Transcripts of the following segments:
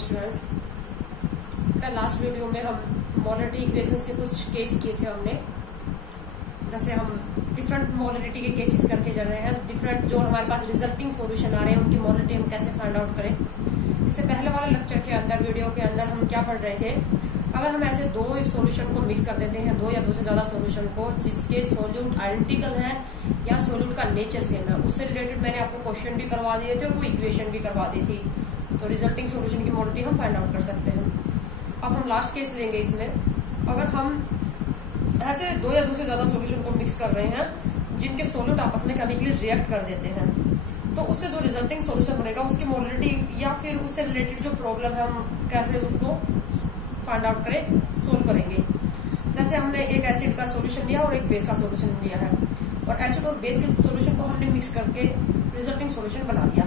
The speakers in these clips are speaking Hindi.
स्टूडेंट्स, लास्ट वीडियो में हम मोलरिटी इक्वेशंस के कुछ केस किए थे हमने। जैसे हम डिफरेंट मोलरिटी के केसेस करके चल रहे हैं, डिफरेंट जो हमारे पास रिजल्टिंग सॉल्यूशन आ रहे हैं उनकी मोलरिटी हम कैसे फाइंड आउट करें। इससे पहले वाले लेक्चर के अंदर, वीडियो के अंदर हम क्या पढ़ रहे थे, अगर हम ऐसे दो सॉल्यूशन को मिक्स कर देते हैं, दो या दो से ज्यादा सॉल्यूशन को जिसके सॉल्यूट आइडेंटिकल है या सॉल्यूट का नेचर सेम है, उससे रिलेटेड मैंने आपको क्वेश्चन भी करवा दिए थे और वो इक्वेशन भी करवा दी थी। तो रिजल्टिंग सॉल्यूशन की मोलरिटी हम फाइंड आउट कर सकते हैं। अब हम लास्ट केस लेंगे इसमें, अगर हम ऐसे दो या दो से ज्यादा सॉल्यूशन को मिक्स कर रहे हैं जिनके सॉल्यूट आपस में केमिकली रिएक्ट कर देते हैं, तो उससे जो रिजल्टिंग सॉल्यूशन बनेगा उसकी मोलरिटी या फिर उससे रिलेटेड जो प्रॉब्लम है हम कैसे उसको फाइंड आउट करें, सोल्व करेंगे। जैसे हमने एक एसिड का सॉल्यूशन लिया और एक बेस का सॉल्यूशन लिया है, और एसिड और बेस के सॉल्यूशन को हमने मिक्स करके रिजल्टिंग सॉल्यूशन बना लिया।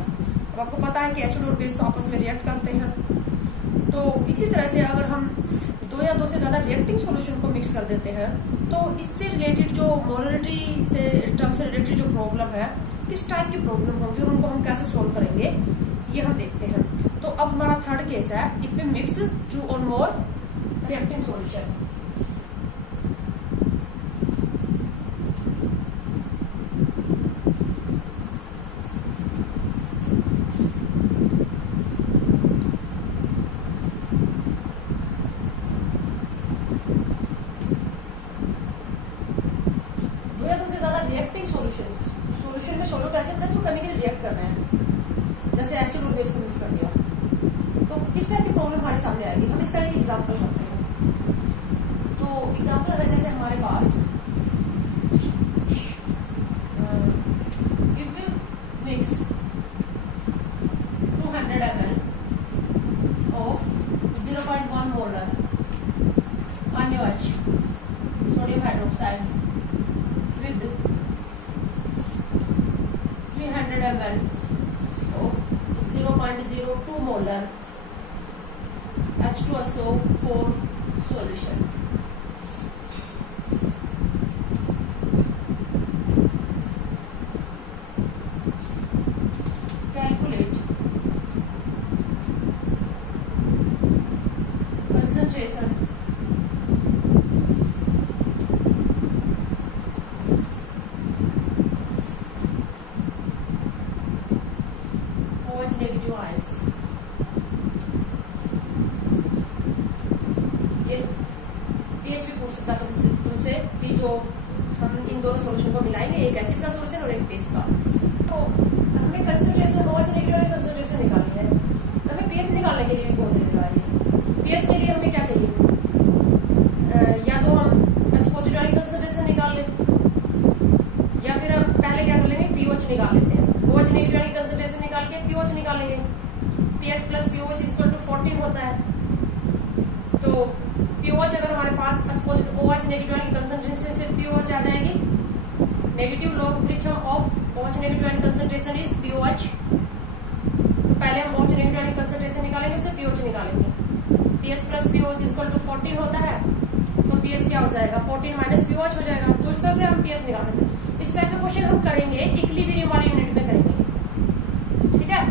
अब आपको पता है कि एसिड और बेस तो आपस में रिएक्ट करते हैं, तो इसी तरह से अगर हम दो या दो से ज्यादा रिएक्टिंग सॉल्यूशन को मिक्स कर देते हैं तो इससे रिलेटेड जो मोलरिटी से टर्म से रिलेटेड जो प्रॉब्लम है, किस टाइप की प्रॉब्लम होगी और उनको हम कैसे सोल्व करेंगे, ये हम देखते हैं। तो अब हमारा थर्ड केस है, इफ वी मिक्स 2 और मोर रिएक्टिंग सॉल्यूशन। सॉल्यूशन में सॉल्यूट ऐसे जो केमिकली रिएक्ट कर रहे हैं, जैसे एसिड और बेस को मिक्स कर दिया, तो किस टाइप की प्रॉब्लम हमारे सामने आएगी। हम इसका एक एग्जांपल करते हैं। तो एग्जांपल है जैसे हमारे पास if we mix 200 ml of 0.1 molar NaOH sodium hydroxide with 300 ml of 0.02 molar H2SO4 solution. Calculate concentration OH negative ions। ये पीएच भी पूछ सकता है तुमसे कि जो हम इन दोनों सॉल्यूशन को मिलाएंगे, एक एसिड का सॉल्यूशन और एक बेस का, तो हमें कंसंट्रेशन OH नेगेटिव वाली कंसंट्रेशन निकालनी है। हमें पीएच निकालने के लिए भी बोल दे रहा है। पीएच के लिए हमें क्या चाहिए, या तो हम H पॉजिटिव वाली कंसंट्रेशन निकाल लें, या फिर हम पहले क्या कर लेंगे, पीओएच निकाल लेते हैं। OH नेगेटिव वाली कंसंट्रेशन निकाल के पीओएच निकालेंगे। PH plus pOH equal to 14 होता है। तो पीओएच अगर हमारे पास OH नेगेटिव वाली कंसंट्रेशन से पीओएच आ जाएगी, negative logarithm of OH negative वाली कंसंट्रेशन इज पीओएच। तो पहले हम OH नेगेटिव वाली कंसंट्रेशन निकालेंगे, उससे पीओएच निकालेंगे। PH plus pOH equal to 14 होता है, तो पीएच क्या हो जाएगा, 14 माइनस पीओएच हो जाएगा। तो इस तरह से हम पीएच निकाल सकते हैं। इस टाइप के क्वेश्चन हम करेंगे इक्विलिब्रियम वाली यूनिट में करेंगे, ठीक है।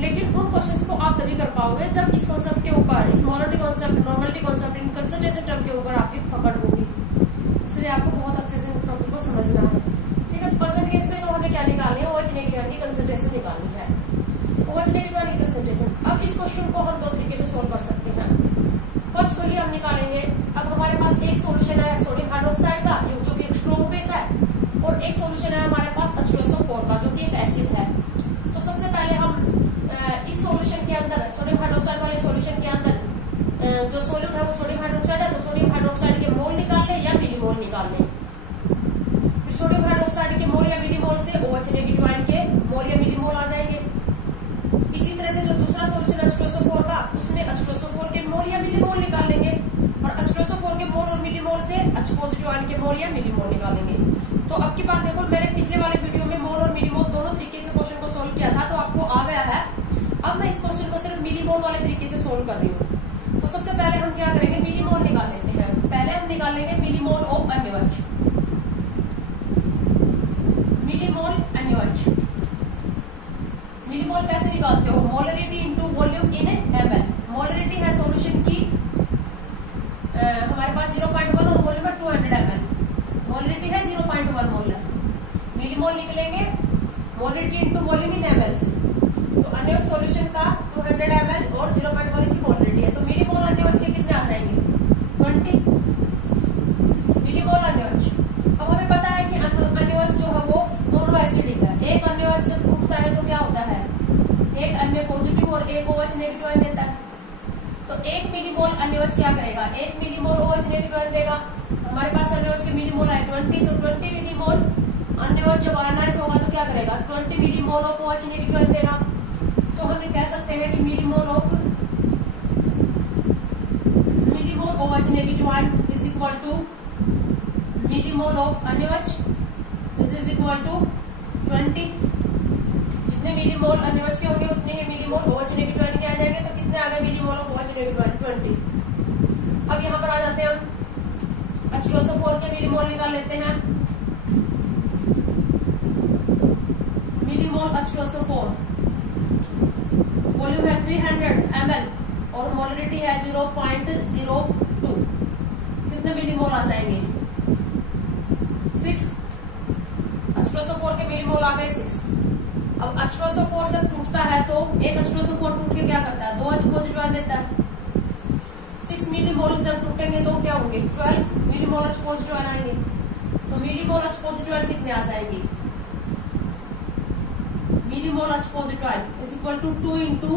लेकिन उन क्वेश्चंस को आप तभी कर पाओगे जब इस कॉन्सेप्ट के ऊपर, इस molarity concept, normality concept, in concentration term के ऊपर आपकी पकड़ होगी। इसलिए आपको बहुत अच्छे से टॉपिक को समझना है, ठीक है। प्रेजेंट केस में तो हमें क्या निकालनी है, OH नेगेटिव की कंसंट्रेशन निकालनी है, OH नेगेटिव की कंसंट्रेशन। अब इस क्वेश्चन को हम दो तरीके से सोल्व कर सकते हैं। फर्स्ट वही हम निकालेंगे, अब हमारे पास एक सोल्यूशन है सोडियम हाइड्रोक्साइड का जो कि एक स्ट्रॉन्ग बेस है, और एक सोल्यूशन है हमारे पास H2SO4 का जो कि एक एसिड है। तो सबसे पहले हम इस सॉल्यूशन के अंदर, सोडियम हाइड्रोक्साइड वाले सॉल्यूशन के अंदर जो सॉल्यूट है वो सोडियम हाइड्रोक्साइड है, तो सोडियम हाइड्रोक्साइड के मोल निकाल लें या मिलीमोल निकाल लें। फिर सोडियम हाइड्रोक्साइड के मोल या मिलीमोल से OH नेगेटिव आयन के मोल या मिलीमोल आ जाएंगे। इसी तरह से जो दूसरा सॉल्यूशन H2SO4 का, उसमें H2SO4 के मोल या मिलीमोल निकाल लेंगे, और H2SO4 के मोल और मिलीमोल से H पॉजिटिव आयन के मोल या मिलीमोल निकालेंगे। तो अब की बात देखो, मैंने पिछले वाले वीडियो में मोल और मिलीमोल दोनों तरीके से क्वेश्चन को सोल्व किया था, तो आपको आ गया है। अब मैं इस क्वेश्चन को सिर्फ मिलीमोल वाले तरीके से सोल्व कर रही हूँ। तो सबसे पहले हम क्या करेंगे, मिलीमोल निकाल लेते हैं। पहले हम निकालेंगे millimole of NaOH। Millimole NaOH, millimole कैसे निकालते हो, molarity into volume in ml। Molarity 1 millimole अन्यवच क्या करेगा, 1 मिलीमोल OH नेगेटिव देगा। हमारे पास अन्यवच के मिलीमोल है 20, तो 20 मिलीमोल अन्यवच जब आयनाइज होगा तो क्या करेगा, 20 मिलीमोल ऑफ OH नेगेटिव देगा। तो हम कह सकते हैं कि millimole OH negative is equal to millimole of अन्यवच इज इक्वल टू 20। जितने मिलीमोल अन्यवच के होंगे उतने ही मिलीमोल OH नेगेटिव के आ जाएंगे। तो कितने आ गए मिलीमोल ऑफ OH नेगेटिव 20। अब यहाँ पर आ जाते हैं हम H2SO4 के मिलीमोल निकाल लेते हैं। मिलीमोल H2SO4 वॉल्यूम है 300 ml और मोलरिटी है 0.02। कितने मिलीमोल आ जाएंगे 6। H2SO4 के मिलीमोल आ गए 6। अब H2SO4 जब टूटता है तो एक H2SO4 टूट के क्या करता है, 2 H पॉजिटिव देता है। 6 मिलीमोल जब टूटेंगे तो क्या होंगे, 12 मिलीमोल H पॉजिटिव आएंगे। तो मिलीमोल H पॉजिटिव कितने आ जाएंगे, millimole H positive is equal to 2 into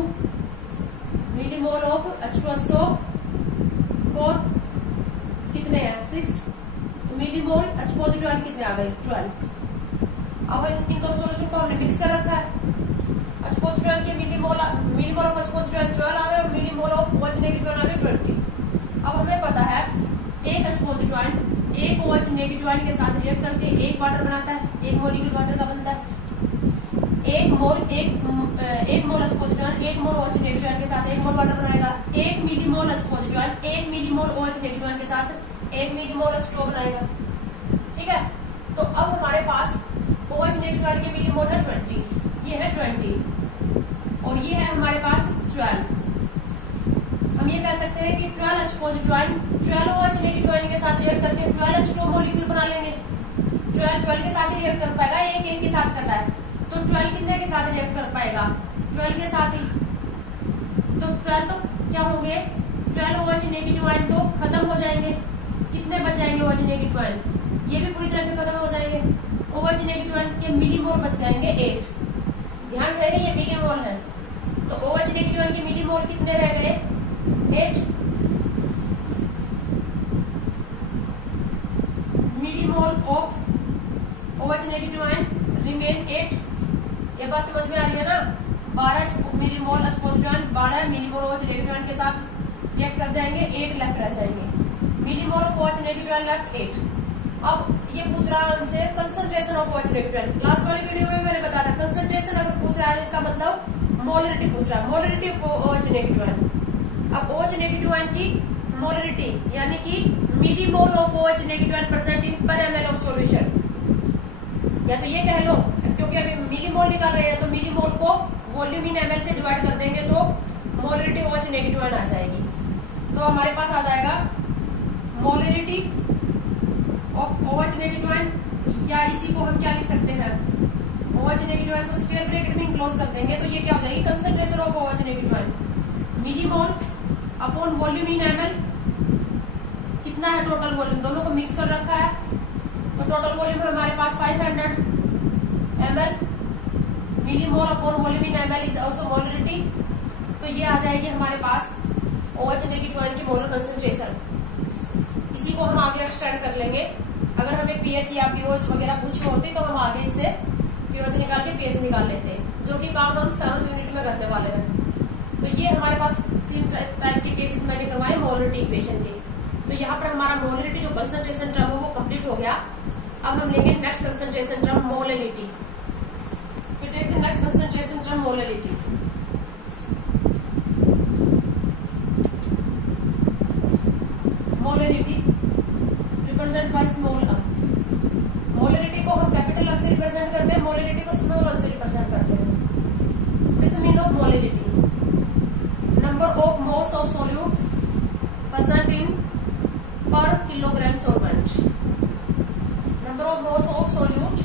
millimole of H2SO4 कितने हैं 6। तो मिलीमोल H पॉजिटिव कितने आ गए 12। अब इन दोनों सॉल्यूशन को हमने मिक्स कर रखा है। H पॉजिटिव के मिलीमोल ऑफ H पॉजिटिव 12 आ गए और मिलीमोल ऑफ OH नेगेटिव आ गए 20। अब हमें पता है एक H पॉजिटिव एक OH नेगेटिव के साथ रिएक्ट करके एक वाटर बनाता है, एक मॉलिक्यूल वाटर का बनता है। एक मोल H पॉजिटिव एक मोल OH नेगेटिव के साथ एक मोल वाटर बनाएगा। 1 millimole H positive 1 millimole OH negative के साथ 1 मिलीमोल H2O बनाएगा। ठीक है, तो अब हमारे पास OH नेगेटिव के मिलीमोल है 20, ये है 20 और ये है हमारे पास 12। हम ये कह सकते हैं कि 12 H पॉजिटिव 12 OH नेगेटिव के साथ रिएक्ट करके 12 H2O मॉलिक्यूल बना लेंगे। 12 के साथ ही रिएक्ट कर पाएगा, एक के साथ कर रहा है तो 12 कितने के साथ रिएक्ट कर पाएगा, 12 के साथ ही। तो 12 तो क्या होंगे 12 OH नेगेटिव आयन तो खत्म हो जाएंगे। कितने बच जाएंगे OH नेगेटिव आयन, ये भी पूरी तरह से खत्म हो जाएंगे। OH नेगेटिव के मिलीमोल बच जाएंगे 8। ध्यान रहे ये मिलीमोल है, तो OH नेगेटिव के मिलीमोल कितने रह गए 8। Millimole of OH negative ion remain 8। ये बात समझ में आ रही है ना। 12 millimole H positive 12 millimole OH negative के साथ रिएक्ट कर जाएंगे, 8 लेफ्ट रह जाएंगे। Millimole of OH negative left 8। अब ये पूछ रहा है हमसे concentration of OH negative. Last वाली वीडियो में मैंने बताया था कंसंट्रेशन अगर पूछ रहा है इसका मतलब मोलरिटी पूछ रहा है, मोलरिटी ऑफ OH नेगेटिव। अब OH नेगेटिव की मोलरिटी यानी कि millimole of OH negative present in पर ml ऑफ सॉल्यूशन, या तो ये कह लो क्योंकि अभी मिलीमोल निकाल रहे हैं तो मिलीमोल को वॉल्यूम इन ml से डिवाइड कर देंगे तो मोलरिटी OH नेगेटिव आ जाएगी। तो हमारे पास आ जाएगा मोलरिटी ऑफ OH नेगेटिव, या इसी को हम क्या लिख सकते हैं OH नेगेटिव को स्क्वायर ब्रैकेट में क्लोज कर देंगे तो ये क्या हो जाएगी concentration of OH negative millimole upon volume in ml। कितना है टोटल वॉल्यूम, दोनों को मिक्स कर रखा है तो टोटल वॉल्यूम है हमारे पास 500 ml। Millimole upon volume in ml is also molarity. तो ये आ जाएगी हमारे पास OH नेगेटिव आयन की मोलर कंसंट्रेशन। इसी को हम आगे एक्सटेंड कर लेंगे। अगर हमें पीएच या पीओएच वगैरह पूछनी होती तो हम आगे इससे पीओएच निकाल के पीएच निकाल लेते हैं, जो कि काम हम 7th यूनिट में करने वाले हैं। तो ये हमारे पास 3 टाइप के केसेस मैंने करवाए मोलरिटी इक्वेशन के। तो यहाँ पर हमारा मोलरिटी जो कंसंट्रेशन टर्म है वो कंप्लीट हो गया। अब हम लेंगे next concentration term molarity. Next concentration term molarity. Molarity represent by small a. Molarity को हम कैपिटल अ से रिप्रेजेंट करते हैं, मोलरिटी को स्मॉल अ से रिप्रेजेंट करते हैं। What is the meaning of molarity? Number of moles of solute present in per kilogram solvent. Number of moles of solute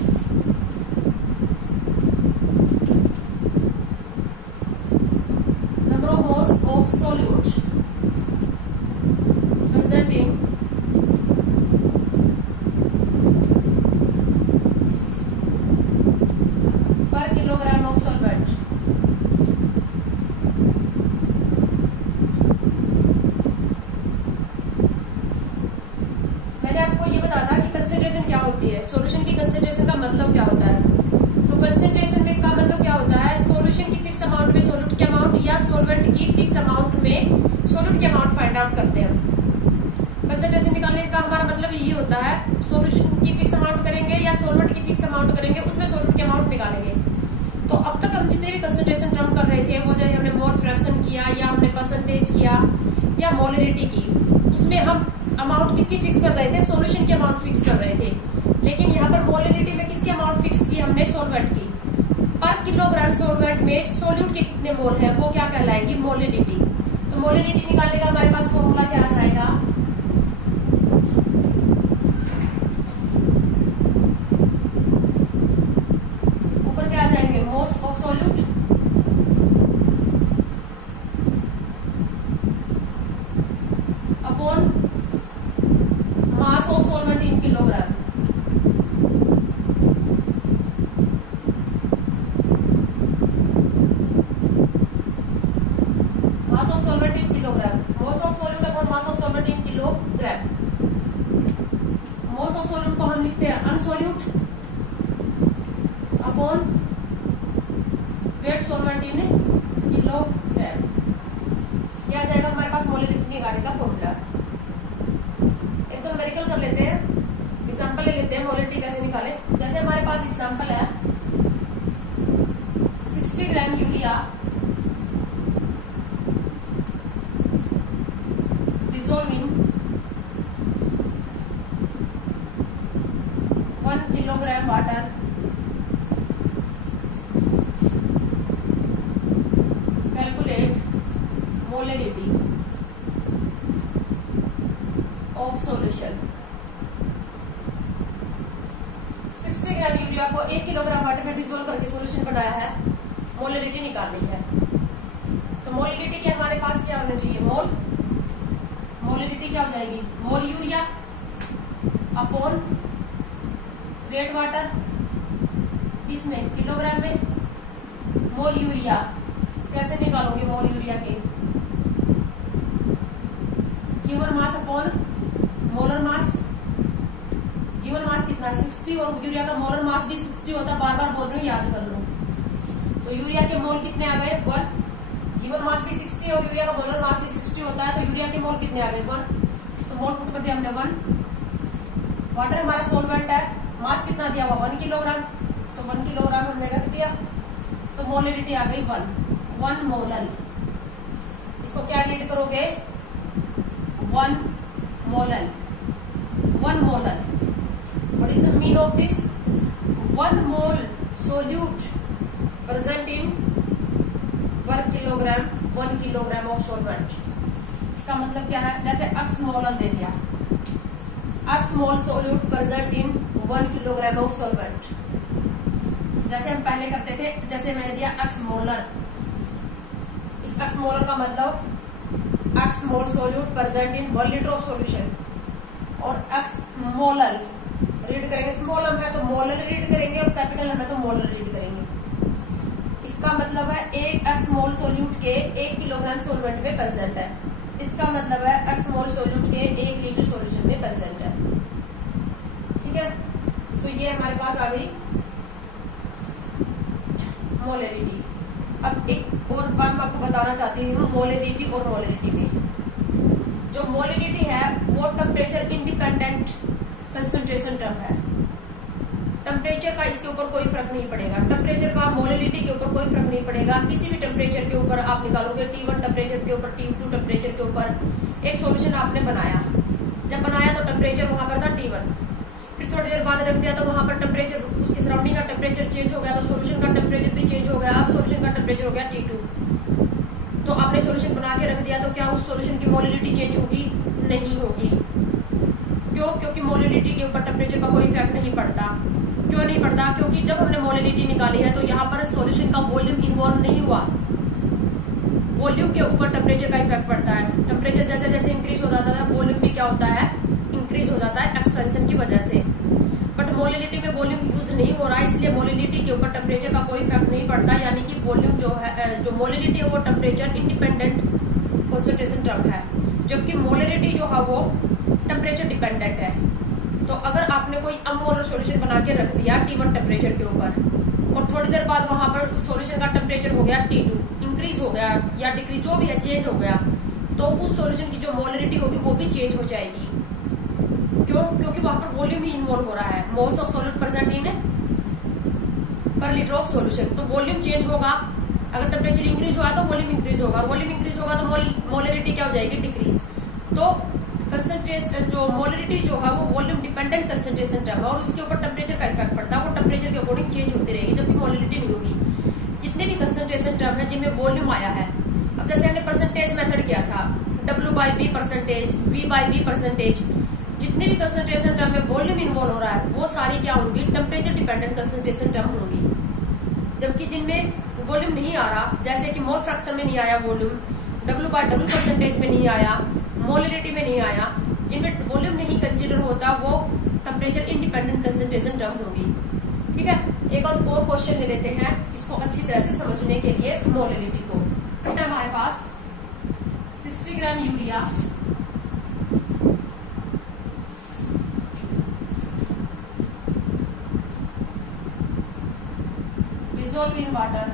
number of moles of solute present in per kilogram of solvent। Concentration क्या होती है, सॉल्यूशन की कंसेंट्रेशन का मतलब क्या होता है। तो कंसेंट्रेशन में का मतलब क्या होता है, सॉल्यूशन की फिक्स अमाउंट में सॉल्यूट की अमाउंट या सॉल्वेंट की फिक्स अमाउंट में सॉल्यूट की अमाउंट फाइंड आउट करते हैं। कंसेंट्रेशन निकालने का हमारा मतलब यही होता है, सॉल्यूशन की फिक्स अमाउंट करेंगे या सॉल्वेंट की फिक्स अमाउंट करेंगे, उसमें सॉल्यूट की अमाउंट निकालेंगे। तो अब तक हम जितने भी कंसेंट्रेशन टर्म कर रहे थे, वो चाहे हमने मोल फ्रैक्शन किया या हमने परसेंटेज किया या मोलरिटी की, उसमें हम अमाउंट किसकी फिक्स कर रहे थे, सॉल्यूशन की अमाउंट फिक्स कर रहे थे। लेकिन यहाँ पर मोलरिटी में किसकी अमाउंट फिक्स की हमने, सॉल्वेंट की। पर किलोग्राम सॉल्वेंट में सोल्यूट के कितने मोल है, वो क्या कहलाएगी, मोलरिटी। तो मोलरिटी निकालने का हमारे पास फॉर्मूला क्या आ जाएगा, ऊपर क्या आ जाएंगे, moles of solute upon mass of solvent in kilogram. Mass of solvent in kilogram, mass of solute upon mass of solvent in kilogram. Mass of solute को हम लिखते हैं अनसॉल्यूट upon weight solvent in kilogram. यह आ जाएगा हमारे पास मोलरिटी निकालने का फॉर्मूला। एक तो न्यूमेरिकल कर लेते हैं, एग्जांपल ले लेते हैं मोलरिटी कैसे निकाले। जैसे हमारे पास एग्जांपल है 60 gram urea dissolved in 1 kilogram water calculate molarity of solution। 60 gram urea को 1 किलोग्राम वाटर में डिसोल्व करके सॉल्यूशन बनाया है, मोलरिटी निकालनी है। तो मोलरिटी के हमारे पास क्या होना चाहिए, मोल। मोलरिटी क्या हो जाएगी, मोल यूरिया अपॉन वेट वाटर, इसमें किलोग्राम में। मोल यूरिया कैसे निकालोगे, मोल यूरिया के given mass upon molar mass. Given mass कितना 60 और यूरिया का मोलर मास भी 60 होता है, बार बार बोल रही हूँ, याद कर लो। तो यूरिया के मोल कितने आ गए, 1। गिवन मास भी 60 और यूरिया का मोलर मास भी 60 होता है, तो यूरिया के मोल कितने आ गए, 1। तो मोल पुट कर दिया हमने 1। वाटर हमारा सॉल्वेंट है, मास कितना दिया हुआ 1 किलोग्राम, तो 1 किलोग्राम हमने रख दिया। तो मोलरिटी आ गई 1 मोलर। इसको क्या रीड करोगे, 1 molar. 1 molar, what is the mean of this, 1 mole solute present in per kilogram 1 kilogram of solvent. इसका मतलब क्या है, जैसे x मोलर दे दिया, x mole solute present in 1 kilogram of solvent. जैसे हम पहले करते थे, जैसे मैंने दिया x मोलर, इस x मोलर का मतलब x mole solute present in 1 litre of solution. और x मोलर रीड करेंगे, स्मॉल m है तो मोलर रीड करेंगे और कैपिटल m है तो मोलर रीड करेंगे। इसका मतलब है एक x मोल सोल्यूट के 1 किलोग्राम सॉल्वेंट में प्रेजेंट है। इसका मतलब है x मोल सोल्यूट के 1 लीटर सॉल्यूशन में प्रेजेंट है। ठीक है, तो ये हमारे पास आ गई मोलरिटी। अब एक और बात मैं आपको बताना चाहती हूँ, मोलरिटी और मोलरिटी में जो मोलरिटी है वो टेम्परेचर इंडिपेंडेंट कंसंट्रेशन टर्म है। टेम्परेचर का इसके ऊपर कोई फर्क नहीं पड़ेगा, टेम्परेचर का मोलरिटी के ऊपर कोई फर्क नहीं पड़ेगा। किसी भी टेम्परेचर के ऊपर आप निकालोगे, T1 टेम्परेचर के ऊपर, T2 टेम्परेचर के ऊपर एक सॉल्यूशन आपने बनाया। जब बनाया तो टेम्परेचर वहां पर था T1, फिर थोड़ी देर बाद रख दिया तो वहां पर टेम्परेचर, उसके सराउंडिंग का टेम्परेचर चेंज हो गया, तो सॉल्यूशन का टेम्परेचर भी चेंज हो गया। अब सॉल्यूशन का टेम्परेचर हो गया T2। तो आपने सॉल्यूशन बना के रख दिया, तो क्या उस सॉल्यूशन की मोलरिटी चेंज होगी, नहीं होगी। क्यों, क्योंकि मोलरिटी के ऊपर टेम्परेचर का कोई इफेक्ट नहीं पड़ता। क्यों नहीं पड़ता, क्योंकि जब हमने मोलरिटी निकाली है तो यहाँ पर सॉल्यूशन का वॉल्यूम इन्वॉल्व नहीं हुआ। वॉल्यूम के ऊपर टेम्परेचर का इफेक्ट पड़ता है। टेम्परेचर जैसे जैसे इंक्रीज हो जाता है, वॉल्यूम भी क्या होता है, इंक्रीज हो जाता है एक्सपेंशन की वजह से। बट मोलरिटी में वॉल्यूम यूज नहीं हो रहा है, इसलिए मोलरिटी के ऊपर टेम्परेचर का कोई इफेक्ट नहीं पड़ता। यानी कि वॉल्यूम जो है, जो मोलरिटी है वो टेम्परेचर इंडिपेंडेंट कंसंट्रेशन टर्म है, जबकि मोलरिटी जो है वो टेम्परेचर डिपेंडेंट है। तो अगर आपने कोई अनमोलर सॉल्यूशन बना के रख दिया T1 टेम्परेचर के ऊपर और थोड़ी देर बाद वहां पर उस सॉल्यूशन का टेम्परेचर हो गया T2, इंक्रीज हो गया या डिक्रीज जो भी है, चेंज हो गया, तो उस सॉल्यूशन की जो मोलरिटी होगी वो भी चेंज हो जाएगी। क्यों? क्योंकि वहां पर वॉल्यूम ही इन्वॉल्व हो रहा है, moles of solid present in पर लीटर ऑफ सॉल्यूशन, तो वॉल्यूम चेंज होगा। अगर टेम्परेचर इंक्रीज हुआ तो वॉल्यूम इंक्रीज होगा, और वॉल्यूम इंक्रीज होगा तो मोलरिटी क्या हो जाएगी? डिक्रीज। तो कंसंट्रेशन जो मोलरिटी जो है वो वॉल्यूम डिपेंडेंट कंसंट्रेशन टर्म है और उसके ऊपर टेम्परेचर का इफेक्ट पड़ता है, वो टेम्परेचर के अकॉर्डिंग चेंज होती रहेगी, जबकि मोलरिटी नहीं होगी। जितने भी कंसंट्रेशन टर्म है जिनमें वॉल्यूम आया है, अब जैसे हमने परसेंटेज मेथड किया था, W/V परसेंटेज, V/V परसेंटेज, जितने भी कंसंट्रेशन टर्म में वॉल्यूम इन्वॉल्व हो रहा है वो सारी क्या होंगी? टेम्परेचर डिपेंडेंट कंसंट्रेशन टर्म होंगी। जबकि जिनमें वॉल्यूम नहीं आ रहा, जैसे कि मोल फ्रैक्शन में नहीं आया वॉल्यूम, W/W परसेंटेज में नहीं आया, मोलरिटी में नहीं आया, जिनमें वॉल्यूम नहीं कंसीडर होता वो टेम्परेचर इंडिपेंडेंट कंसंट्रेशन टर्म होगी। ठीक है, एक और क्वेश्चन ले लेते हैं इसको अच्छी तरह से समझने के लिए मोलरिटी को। हमारे पास 60 gram urea dissolved in water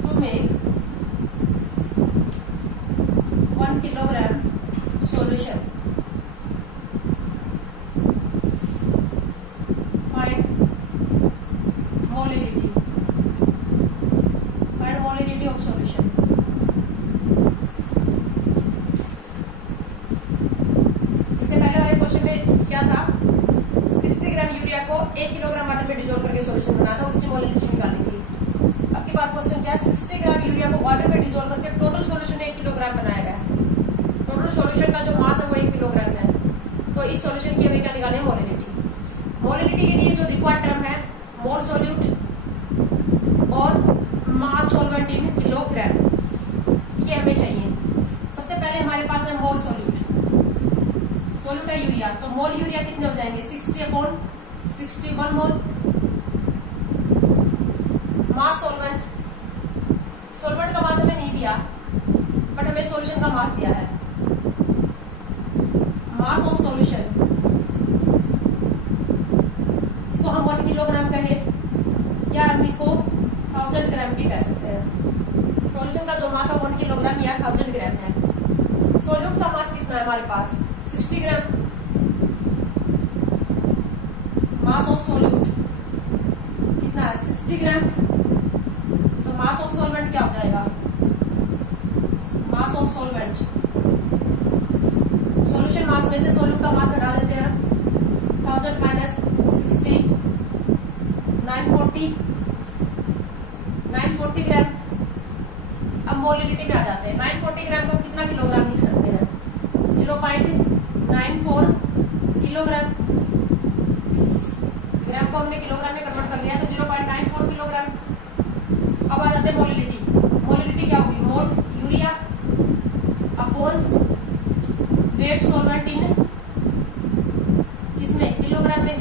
to make 1 kilogram solution. Find molality. Find molality of solution. इससे पहले वाले क्वेश्चन में क्या था? 60 ग्राम यूरिया को 1 किलोग्राम वाटर में डिसॉल्व करके सॉल्यूशन बना था, उसकी मोलरिटी निकालनी थी। अब की बात क्वेश्चन क्या है? 60 ग्राम यूरिया को वाटर में डिसॉल्व करके टोटल सॉल्यूशन 1 किलोग्राम बनाया गया है। टोटल सॉल्यूशन का जो मास है वो 1 किलोग्राम है। तो इस सॉल्यूशन की हमें क्या निकालनी है? मोलरिटी। मोलरिटी के लिए जो रिक्वायर्ड टर्म है मोल सोल्यूट और मास सॉल्वेंट इन किलोग्राम, ये हमें चाहिए। सबसे पहले हमारे पास है मोल सोल्यूट है यूरिया, तो मोल यूरिया कितने हो जाएंगे? 60/60 1 मोल। मास सॉल्वेंट का मास हमें नहीं दिया बट हमें सॉल्यूशन का मास दिया है। मास ऑफ सॉल्यूशन, इसको हम 1 किलोग्राम कहें या हम इसको 1000 ग्राम भी कह सकते हैं। सॉल्यूशन का जो मास है 1 किलोग्राम या 1000 ग्राम है। सॉल्यूट का मास कितना है हमारे पास? 60 ग्राम। मास ऑफ सॉल्यूट कितना है? 60 ग्राम। तो मास ऑफ सॉल्वेंट क्या हो जाएगा? मास ऑफ सॉल्वेंट, सॉल्यूशन मास में से सॉल्यूट का मास हटा देते हैं, 1000 माइनस 60 940 ग्राम। अब मोलरिटी में आ जाते हैं। 940 ग्राम को कितना किलोग्राम लिख सकते हैं? 0.94 किलोग्राम। ग्राम को हमने किलोग्राम में कन्वर्ट कर लिया तो 0.94 किलोग्राम। अब आ जाते हैं मोलरिटी। मोलरिटी क्या होगी? Mole urea upon weight solvent in किसमें? किलोग्राम में।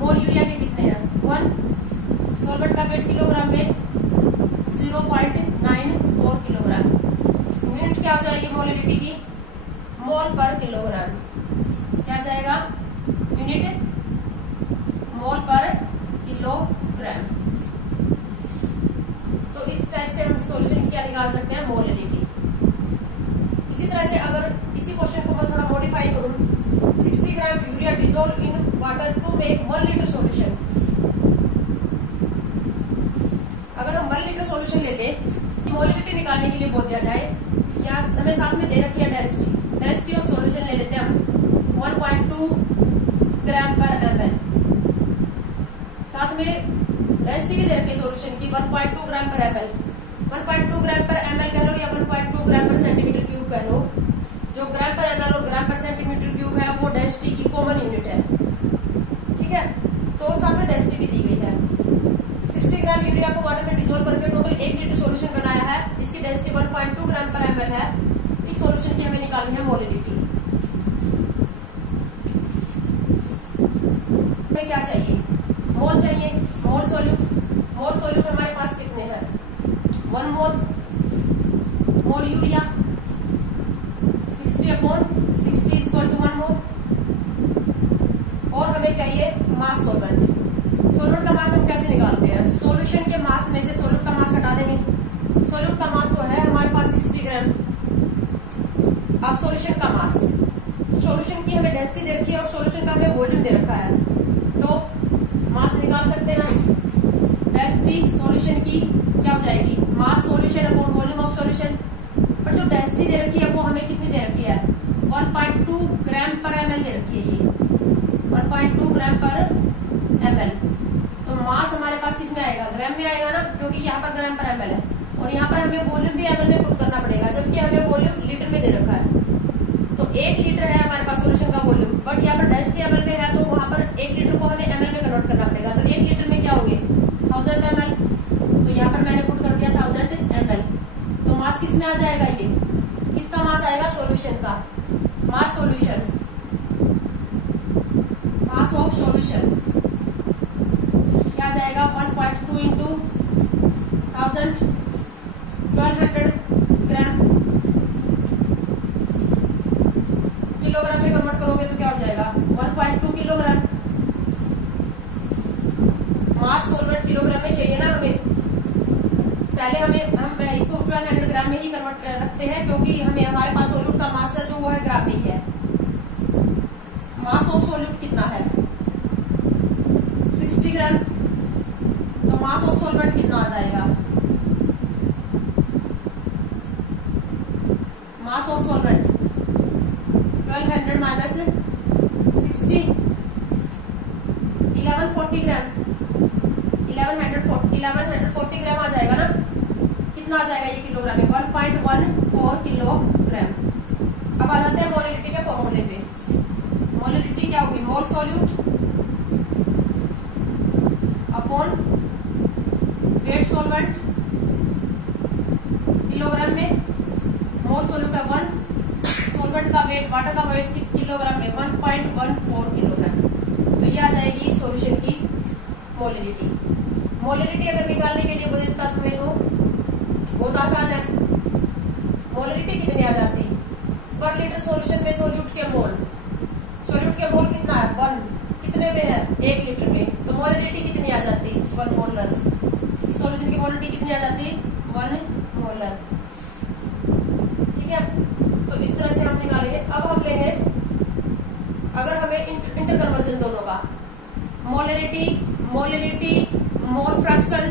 मोल यूरिया के कितने हैं? 1। सॉल्वेंट का वेट किलोग्राम में 0.94 किलोग्राम। यूनिट क्या हो जाएगी मोलरिटी की? मोल पर किलोग्राम। क्या जाएगा? यूनिट मोल पर किलोग्राम। तो इस तरह से हम सॉल्यूशन की क्या निकाल सकते हैं? मोलरिटी। इसी तरह से अगर इसी क्वेश्चन को मैं थोड़ा मॉडिफाई करूं, 60 gram urea dissolve in water to make 1 litre solution. अगर हम 1 लीटर सॉल्यूशन लेते, मोलरिटी निकालने के लिए बोल दिया जाए, या हमें साथ में दे रखी है डेंसिटी ऑफ सॉल्यूशन ले लेते हैं हम 1.2 ग्राम पर ml। साथ में डेंसिटी भी दे रखी है सॉल्यूशन की 1.2 ग्राम पर ml। 1.2 ग्राम पर ml कह लो या 1.2 ग्राम पर सेंटीमीटर क्यूब कह लो। जो ग्राम पर ml और ग्राम पर सेंटीमीटर क्यूब है वो डेंसिटी की कॉमन यूनिट है। ठीक है, तो साथ में डेंसिटी भी दी गई है। 60 ग्राम यूरिया को वाटर में डिसॉल्व करके टोटल 1 लीटर सॉल्यूशन बनाया है जिसकी डेंसिटी 1.2 ग्राम पर ml है। इस सॉल्यूशन की हमें निकालनी है मोलरिटी। हमें क्या चाहिए? मोल चाहिए। मोल सोल्यूट हमारे पास कितने हैं? 1 मोल। मोल यूरिया 60/60 और हमें चाहिए मास सॉल्वेंट। सॉल्वेंट का मास हम कैसे निकालते हैं? सॉल्यूशन के मास में से सॉल्यूट का मास हटा देंगे। सॉल्यूट का मास तो है हमारे पास 60 ग्राम। अब सॉल्यूशन का मास, सॉल्यूशन की हमें डेंसिटी दे रखी है और सॉल्यूशन का हमें वॉल्यूम दे रखा है, तो मास निकाल सकते हैं हम। डेंसिटी सॉल्यूशन की क्या हो जाएगी? Mass solution upon volume of solution. पर जो डेंसिटी दे रखी है वो हमें कितनी दे रखी है? 1.2 ग्राम पर ml दे रखी है। ये 1.2 ग्राम पर ml। तो मास हमारे पास किस में आएगा? ग्राम में आएगा ना, क्योंकि यहाँ पर ग्राम पर ml है और यहाँ पर हमें वॉल्यूम भी ml में पुट करना पड़ेगा, जबकि हमें वॉल्यूम लीटर में दे रखा है। तो 1 लीटर है हमारे पास सॉल्यूशन का वॉल्यूम, बट यहाँ पर डेंसिटी ml में है, तो वहां पर 1 लीटर को हमें ml में कन्वर्ट करना पड़ेगा। तो 1 लीटर में क्या होंगे? 1000 ml। तो यहाँ पर मैंने पुट कर दिया 1000 ml। तो मास किस में आ जाएगा? ये किसका मास आएगा? सॉल्यूशन का मास। सॉल्यूशन मास ऑफ सॉल्यूशन क्या जाएगा? 1.2 इंटू 1000, 1200 ग्राम। किलोग्राम में कन्वर्ट करोगे तो क्या हो जाएगा? 1.2 किलोग्राम। मास सॉल्वेंट किलोग्राम में चाहिए ना हमें, पहले हम इसको 1200 ग्राम में ही कन्वर्ट कर रखते हैं, क्योंकि हमें हमारे पास सोल्यूट का मास है जो वो है ग्राम में ही है। मास ऑफ सोल्यूट कितना है? 60 ग्राम। तो मास ऑफ सॉल्वेंट कितना आ जाएगा? मास ऑफ सॉल्वेंट 1200 माइनस 60, 1140 ग्राम। 1140 ग्राम आ जाएगा ना? कितना आ जाएगा ये किलोग्राम में? 1.14 किलोग्राम। अब आ जाते हैं मोलिडिटी के फॉर्मूले पे। मोलिडिटी क्या होगी? मोल solute upon weight solvent kilogram में। मोल सॉल्यूट है 1, सॉल्वेंट का वेट, वाटर का वेट किलोग्राम में 1.14 किलोग्राम। तो ये आ जाएगी सॉल्यूशन की मोलिडिटी। मोलिडिटी अगर निकालने के लिए बोले तत्व में तो बहुत आसान है। मोलिडिटी कितनी आ जाती? पर लीटर सॉल्यूशन में सोल्यूट के मोल, सोल्यूट के मोल कितना है? 1। कितने में है? 1 लीटर में। तो मोलिडिटी कितनी आ जाती? 1 मोलर। सॉल्यूशन की मोलिडिटी कितनी आ जाती? 1 मोलर। ठीक है, तो इस तरह से हम निकालेंगे। अब हम लेंगे, अगर हमें इंटर कन्वर्जन दोनों का, मोलिडिटी, मोल फ्रैक्शन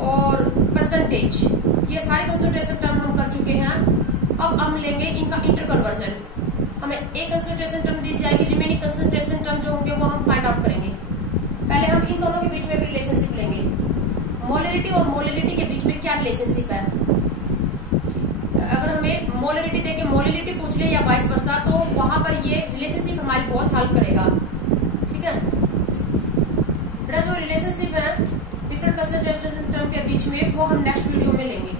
और परसेंटेज, ये सारे कंसंट्रेशन टर्म हम कर चुके हैं। अब हम लेंगे इनका इंटर कन्वर्जन। हमें एक कंसंट्रेशन टर्म दी जाएगी, रिमेनिंग कंसंट्रेशन टर्म जो होंगे वो हम फाइंड आउट करेंगे। पहले हम इन दोनों के बीच में भी रिलेशनशिप लेंगे। मोलिडिटी और मोलिडिटी के बीच में क्या रिलेशनशिप है? अगर हमें मोलिडिटी देके मोलिडिटी पूछ ले या वाइस वर्सा, तो वहां पर ये रिलेशनशिप हमारी बहुत हेल्प करेगा। ठीक है, जो रिलेशनशिप है डिफरेंट कंसंट्रेशन टर्म के बीच में, वो हम नेक्स्ट वीडियो में लेंगे।